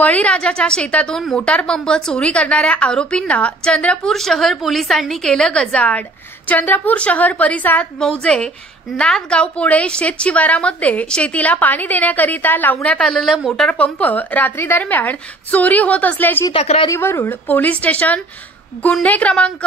बळीराजाच्या शेतातून motor pump चोरी करणाऱ्या आरोपींना चंद्रपूर शहर पोलिसांनी केलं गजाआड। चंद्रपूर शहर परिसरात मौजे नाथगावपोळे शेतशिवारामध्ये शेतीला पाणी देण्याकरिता लावण्यात आलेलं मोटार पंप रात्री दरम्यान चोरी होत असल्याची तक्रारीवरून पोलीस स्टेशन गुन्हे क्रमांक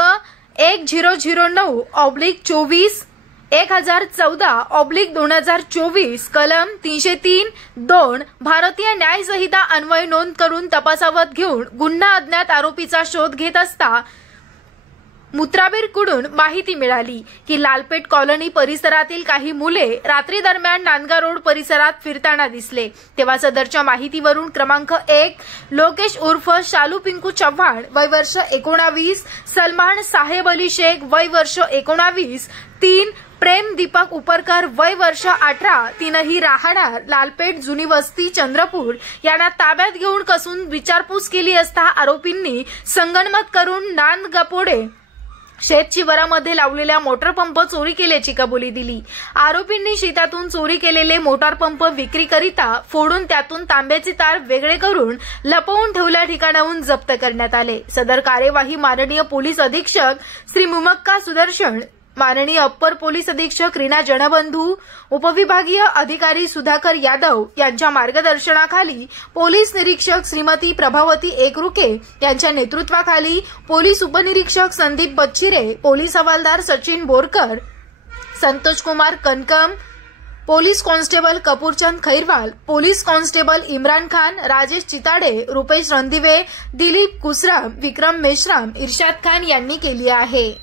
1024/1014/2024 कलम 303(2) भारतीय न्याय संहिता अन्वये नोंद करून तपासावत घेऊन गुन्हा अज्ञात आरोपीचा शोध घेत असता मुत्राबीरकडून माहिती मिळाली की लालपेठ कॉलनी परिसरातील काही मुले रात्री दरम्यान नांदगाव रोड परिसरात फिरताना दिसले। तेव्हा सदरच्या माहितीवरून क्रमांक 1 लोकेश उर्फ शालू पिंकू चव्हाण वय वर्ष 19, सलमान साहेब अली शेख वय वर्ष 19, 3 प्रेम दीपक उपरकर वय वर्ष 18 तीनही राहणार लालपेठ जुनी वस्ती चंद्रपूर यांना ताब्यात घेऊन कसून विचारपूस केली असता आरोपींनी संगनमत करून नांदगावपोळे शेतशिवारामध्ये लावलेल्या मोटार पंप चोरी केल्याची कबुली दिली। आरोपींनी शेतातून चोरी केलेले मोटार पंप विक्रीकरिता फोडून त्यातून तांब्याचे तार वेगळे करून लपवून ठेवल्या ठिकाणाहून जप्त करण्यात आले। सदर कार्यवाही माननीय पोलीस अधीक्षक श्री मुमक्का सुदर्शन, माननीय अप्पर पोलीस अधीक्षक रीना जनबंधू, उपविभागीय अधिकारी सुधाकर यादव यांच्या मार्गदर्शनाखाली पोलीस निरीक्षक श्रीमती प्रभावती एकरुके यांच्या नेतृत्वाखाली पोलीस उपनिरीक्षक संदीप बच्चिरे, पोलीस हवालदार Sachin Borkar, Santosh Kumar Kanakam, police constable Kapurchand Khairwal, police constable Imran Khan, Rajesh Chitade, Rupesh Randive, Dilip Kusram, Vikram Meshram, Irshad Khan यांनी केली आहे।